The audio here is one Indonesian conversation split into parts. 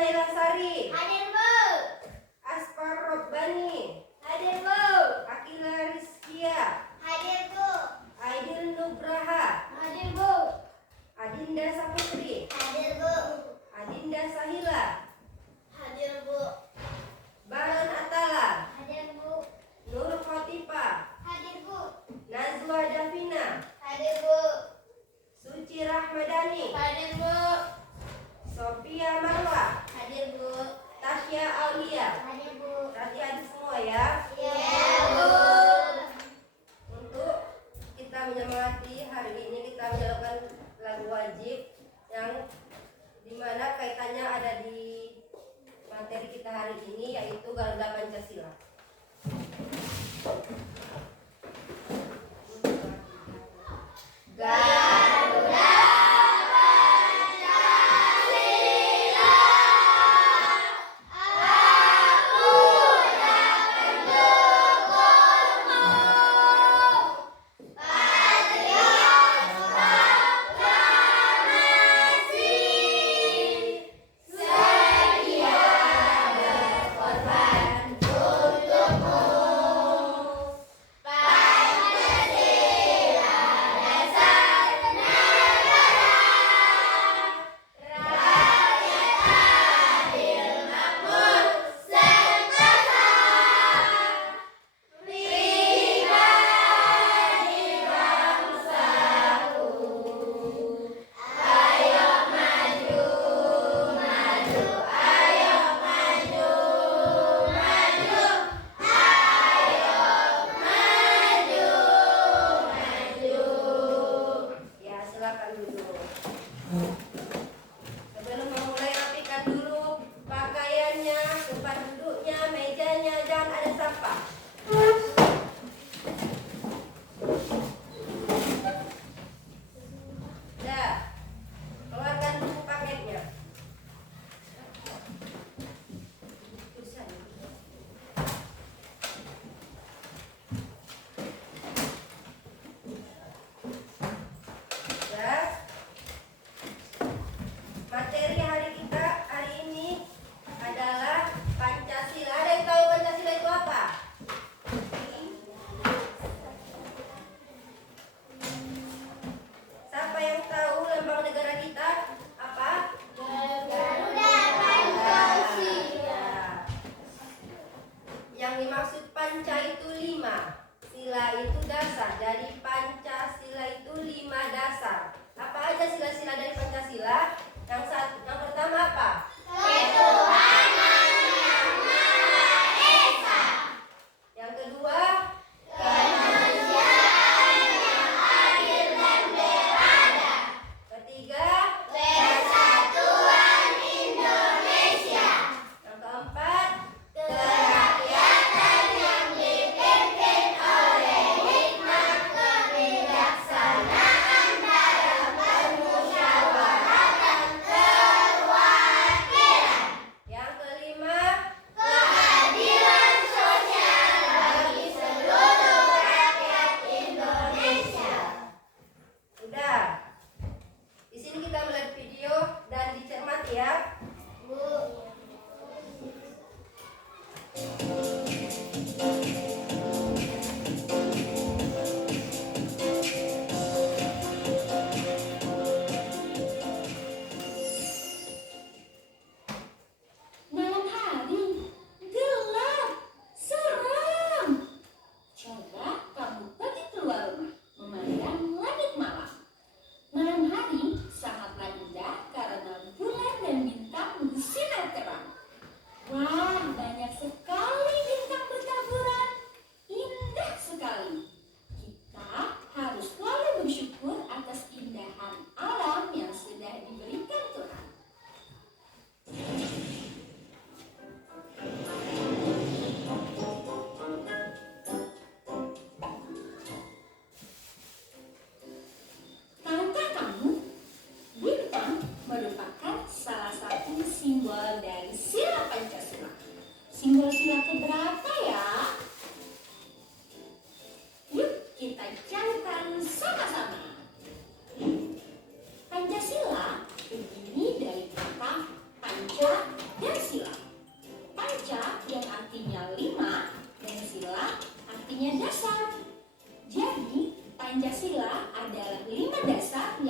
Nailasari. Hadir, Bu. Aspar Robbani. Hadir, Bu. Akila Rizkia. Hadir, Bu. Aidil Nugraha. Hadir, Bu. Adinda Saputri. Hadir, Bu. Adinda Sahila. Hadir, Bu. Baron Atala. Hadir, Bu. Nur Khotipa. Hadir, Bu. Nazwa Davina. Hadir, Bu. Suci Rahmadani. Hadir, Bu. Sophia Marwa. Hadir, Bu. Tasya Aulia. Hadir, Bu. Berarti ada semua ya. Iya, Bu. Untuk kita menyemangati hari ini kita menjalankan lagu wajib yang dimana kaitannya ada di materi kita hari ini yaitu Garuda Pancasila. Garuda Pancasila, aku akan mendukungmu. Patriot proklamasi, sedia berkorban untukmu.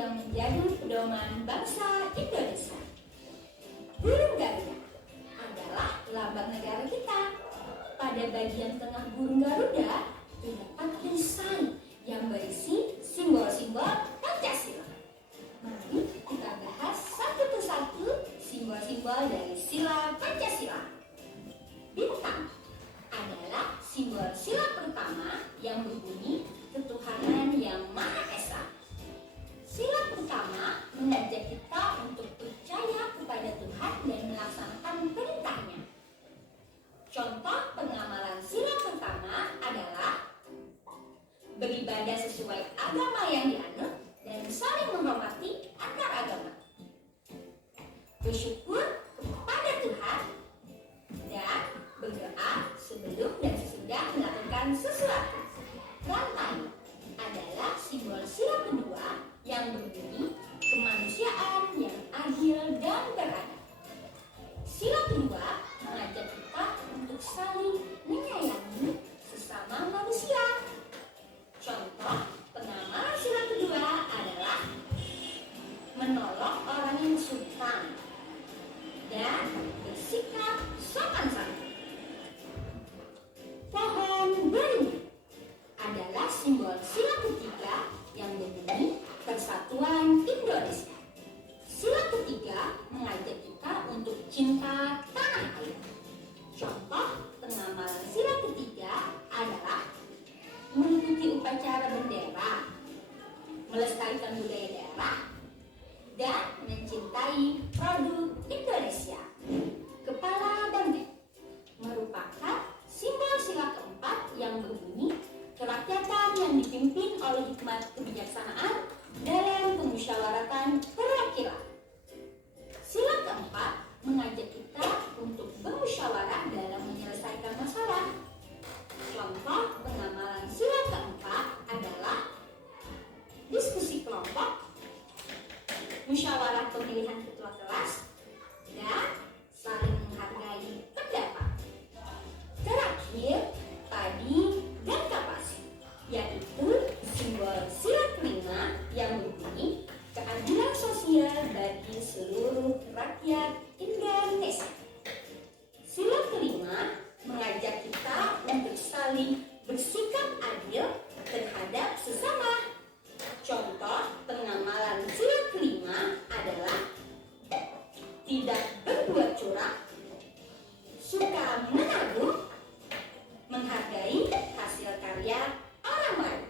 yang menjadi pedoman bangsa Indonesia. Burung Garuda adalah lambang negara kita. Pada bagian tengah burung Garuda terdapat tulisan yang berisi simbol-simbol Pancasila. Mari kita bahas satu persatu simbol-simbol dari sila Pancasila. Bintang adalah simbol sila pertama yang berbunyi ketuhanan yang Maha Esa. Sila pertama mengajak kita untuk percaya kepada Tuhan dan melaksanakan perintahnya. Contoh pengamalan sila pertama adalah beribadah sesuai agama yang dianut dan saling menghormati antar agama. Bersyukur kepada Tuhan dan berdoa sebelum dan sesudah melakukan sesuatu. Rantai adalah simbol sila kedua yang berbunyi kemanusiaan yang adil dan beradab. Sila kedua mengajak kita untuk saling menyayangi sesama manusia. Contoh pengamalan sila kedua adalah menolong orang yang kesulitan dan bersikap sopan santun. Pohon beringin adalah simbol sila ketiga yang berbunyi Persatuan Indonesia. Sila ketiga mengajak kita untuk cinta tanah air. Contoh pengamalan sila ketiga adalah mengikuti upacara bendera, melestarikan budaya daerah, dan mencintai produk Indonesia. Kepala banteng merupakan simbol sila keempat yang berbunyi kerakyatan yang dipimpin oleh hikmat kebijaksanaan dalam pemusyawaratan perwakilan. Sila keempat mengajak kita untuk bermusyawarah dalam menyelesaikan masalah. Contoh pengamalan sila keempat adalah diskusi kelompok, musyawarah pemilihan ketua kelas, dan saling menghargai pendapat. Terakhir, padi dan kapas, yaitu simbol sila kelima yang berbunyi keadilan sosial bagi seluruh rakyat Indonesia. Sila kelima mengajak kita untuk saling bersikap adil terhadap sesama. Contoh pengamalan sila kelima adalah tidak berbuat curang, suka menabung, menghargai hasil karya orang lain.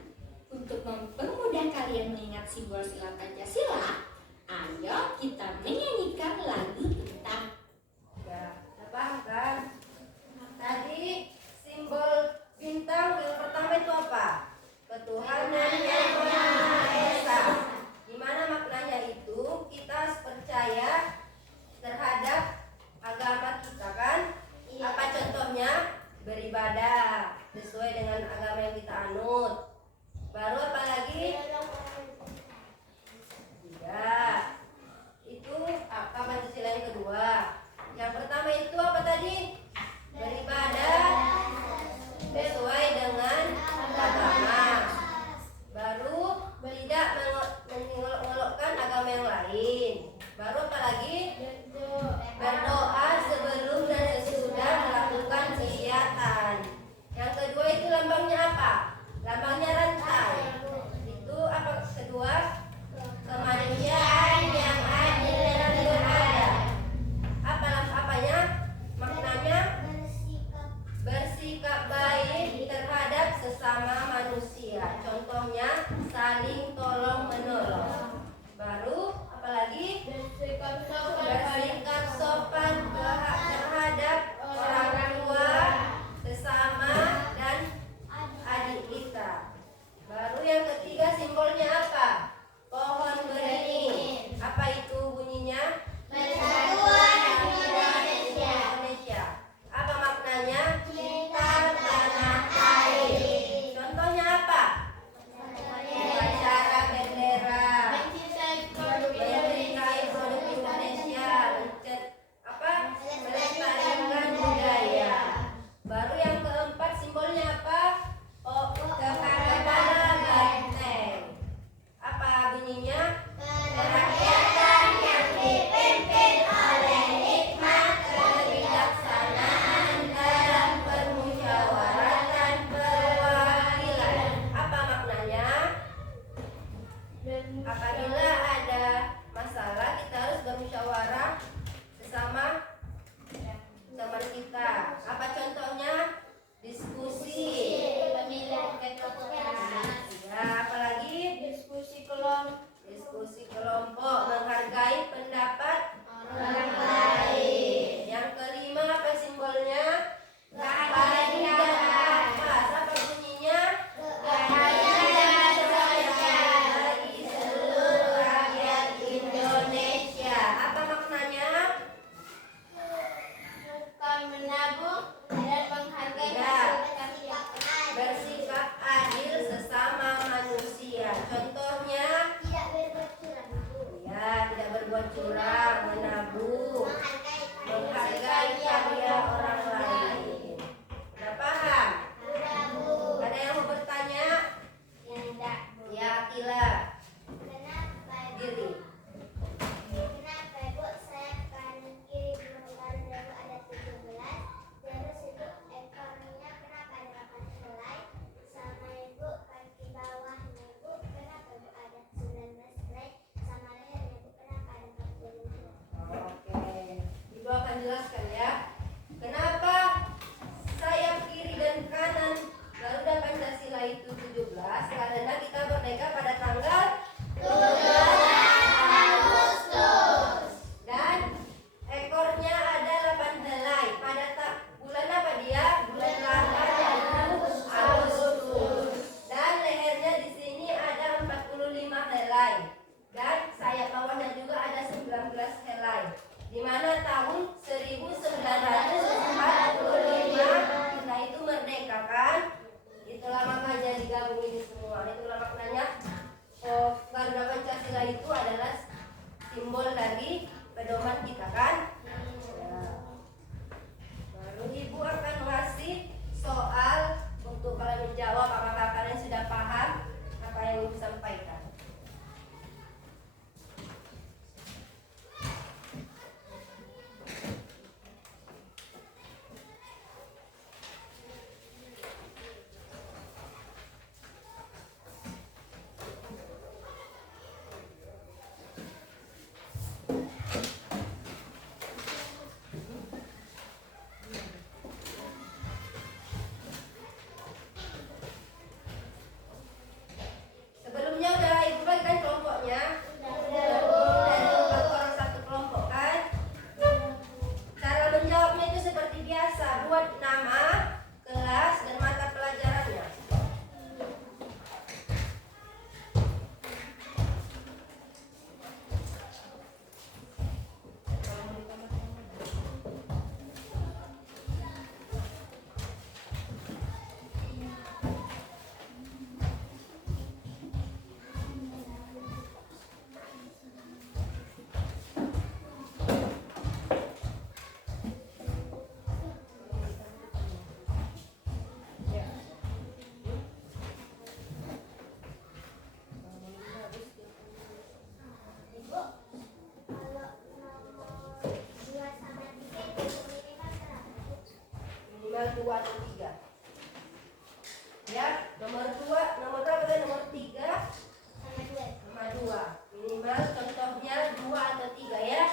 Untuk mempermudah kalian mengingat simbol sila Pancasila, ayo kita menyanyikan lagu tentang. Ya, paham kan? Tadi simbol bintang yang pertama itu apa? Ketuhanan yang Maha Esa. Gimana maknanya itu? Kita percaya terhadap agama kita kan? Apa contohnya? Beribadah sesuai dengan agama yang kita anut. Baru apa lagi? Ya, itu apa Pancasila yang kedua? Yang pertama itu apa tadi? Beribadah sesuai dengan agama. Baru tidak mengolok-olokkan agama yang lain. Baru apa lagi? Berdoa sebelum dan sesudah melakukan kegiatan. Yang kedua itu lambangnya apa? Lambangnya rantai. Itu apa kedua? Kemanusiaan yang adil dan beradab. Apanya? Maknanya bersikap baik terhadap sesama manusia. Contohnya saling tolong menolong. Baru apalagi? Bersikap sopan terhadap orang tua, sesama dan adik kita. Baru yang ketiga simbolnya apa? Pohon beringin. Apa itu bunyinya? Persatuan Indonesia. Apa maknanya? Cinta tanah air. Contohnya apa? Upacara bendera, Mencintai produk mencintai produk Indonesia, melestarikan budaya. Baru yang keempat simbolnya apa? Kepala banteng. Apa bunyinya? Apabila ada masalah, kita harus bermusyawarah sesama teman kita. Apa contohnya? Diskusi. Pemilihan keputusan. Ya, apalagi Diskusi kelompok. diskusi kelompok, menghargai pendapat Orang lain. Yang kelima, apa simbolnya? Gajah. Apa bunyinya? Gajah Bagi seluruh rakyat Indonesia. Apa maknanya? Suka menabung dan menghargai Ya. hasil karya. Bersikap adil sesama manusia. Contohnya, Tidak berbuat curang. ya, tidak berbuat curang, menabung, menghargai karya orang lain. Udah paham? Menabung. Ada yang mau bertanya? Tidak. Ya, Akila. Kenapa Diri. Kenapa Bu saya kanan kiri belum baru ada 17, terus itu ekornya kenapa ada 8 helai, sama Ibu kaki bawahnya Ibu kenapa Bu ada 19 helai, sama lehernya Bu kenapa ada 45 helai. Oke. Ibu akan jelaskan ya. Kenapa sayap kiri dan kanan Garuda Pancasila itu 17? Karena kita merdeka pada tanggal 17 Agustus. dan ekornya ada 8 helai. Pada bulan apa dia? Bulan Ramadan, Agustus. Dan lehernya di sini ada 45 helai. Dan sayap bawahnya juga ada 19 helai. Di mana tahun 1945 kita itu merdeka kan? Itulah makanya digabung ini semua. Itulah maknanya Garuda Pancasila itu adalah simbol dari pedoman kita kan? Ya. Baru Ibu akan ngasih soal untuk kalian menjawab apakah kalian sudah paham apa yang Ibu sampaikan. Sebelumnya udah Ibu bagikan kelompoknya. Dan bagi orang satu kelompok kan. Cara menjawabnya itu seperti biasa, buat nama, kelas, dan mata pelajarannya. Ibu, kalau nomor 2 sama 3 itu minimal berapa? Minimal 2 atau 3. Ya, nomor 2, nomor berapa dan nomor 3 Sama 2. sama 2. Minimal contohnya 2 atau 3 ya.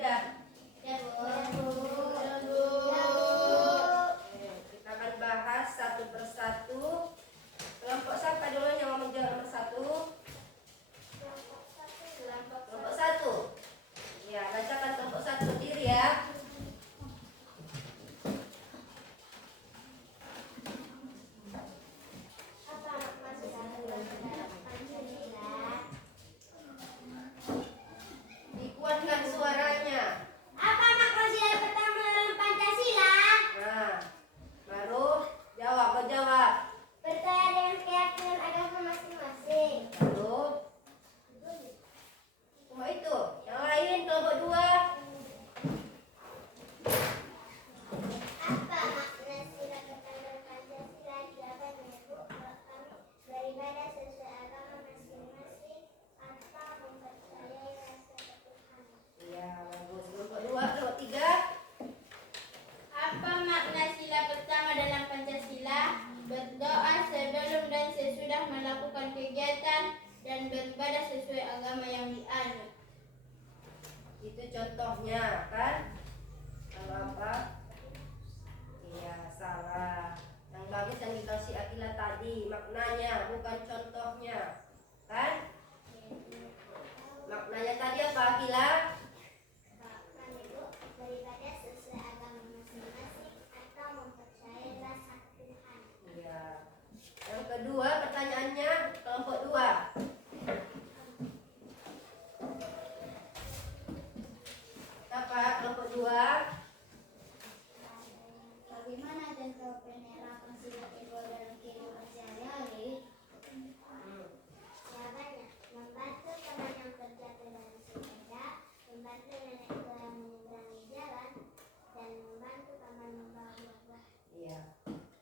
Udah. Ya, Bu. Oke, kita akan bahas satu persatu. Kelompok siapa dulu yang mau menjawab nomor satu? Kelompok satu. Ya, bacakan kelompok satu berdiri ya. Apa makna dalam Pancasila? Dikuatkan suaranya. Apa makna sila pertama dalam Pancasila? Nah, baru jawab, kau jawab. Percaya dengan keyakinan agama masing-masing. Lalu, cuma itu. Yang lain kelompok dua. Apa makna sila pertama dalam Pancasila? Jawabannya, Bu, kalau kami beribadah sesuai agama masing-masing tanpa mempercayai rasa ketuhanan. Iya, bagus. Kelompok dua, kelompok tiga. Apa makna sila pertama dalam Pancasila? Berdoa sebelum dan sesudah melakukan kegiatan dan beribadah sesuai agama yang dianut. Itu contohnya, kan? Kalau apa? Iya, salah. Yang bagus yang dikasih Akila tadi, maknanya, bukan contohnya. Kan? Maknanya tadi apa, Akila? Kami, Bu, beribadah sesuai agama masing-masing atau mempercayai rasa ketuhanan. Iya. Yang kedua, pertanyaannya, kelompok dua. Apa kelompok dua? Bagaimana contoh penerapan sila kedua dalam kehidupan sehari-hari? Jawabannya, membantu teman yang terjatuh dalam sepeda, membantu nenek tua yang menyeberangi jalan, dan membantu taman membawa buah-buah. Iya.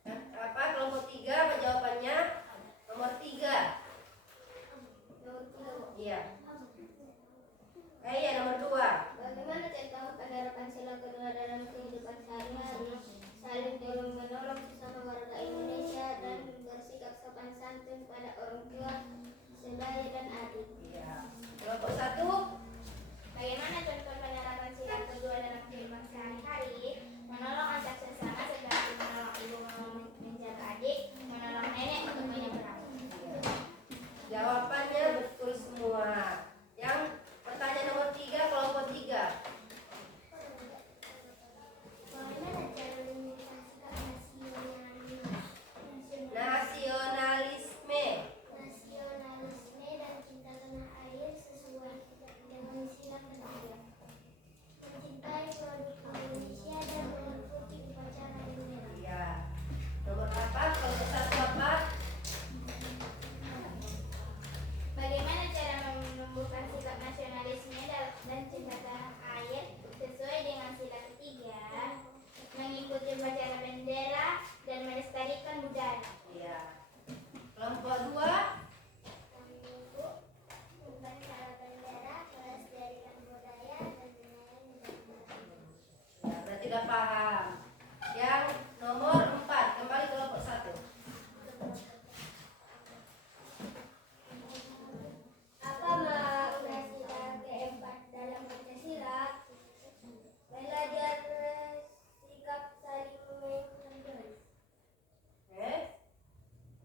Kan, apa kelompok tiga? Apa jawabannya? Nomor tiga. Iya. Iya, nomor dua. Bagaimana contoh penerapan sila kedua dalam kehidupan sehari-hari? Saling tolong menolong sesama warga Indonesia dan bersikap sopan santun pada orang tua, saudara dan adik. Iya. Kelompok satu. Bagaimana contoh penerapan sila kedua dalam kehidupan sehari-hari? Menolong antar sesama seperti menolong ibu menjaga adik, menolong nenek untuk menyeberang. Jawabannya betul semua. Yang pertanyaan nomor tiga, kelompok tiga. Bagaimana cara menunjukkan sikap Nasionalisme. nasionalisme dan cinta tanah air sesuai dengan sila ketiga? Mencintai produk Indonesia dan mengikuti upacara bendera. Iya. Nomor apa? Kelompok satu apa? Bagaimana cara menumbuhkan sikap nasionalisme dan cinta tanah air sesuai dengan sila ketiga? Mengikuti upacara bendera dan melestarikan budaya. Iya. Kelompok dua. Minggu, upacara bendera, melestarikan budaya, dan menyayangi negara. Ya, berarti udah paham. Yang nomor empat, kembali kelompok satu. Apa makna sila keempat dalam Pancasila? Belajar sikap saling menghargai.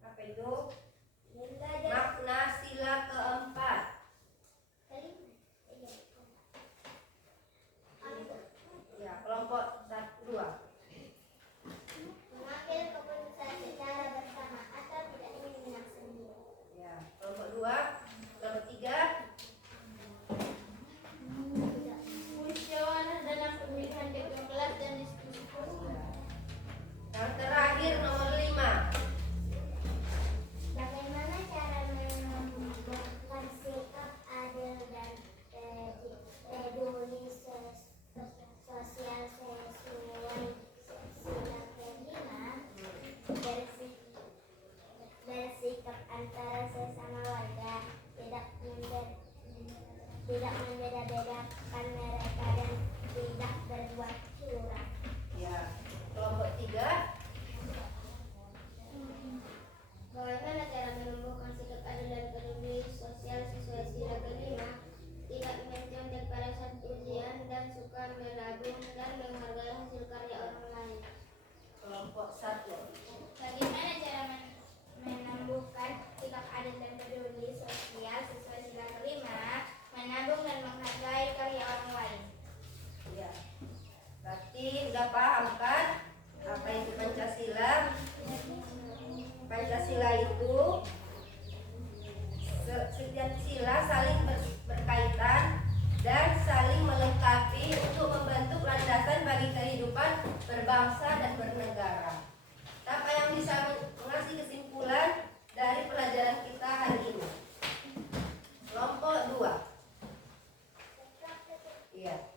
Apa itu? Belajar Makna sila keempat. saling Ya, kelompok dua. berbangsa dan bernegara. Apa yang bisa mengasih kesimpulan dari pelajaran kita hari ini? Kelompok 2. Iya.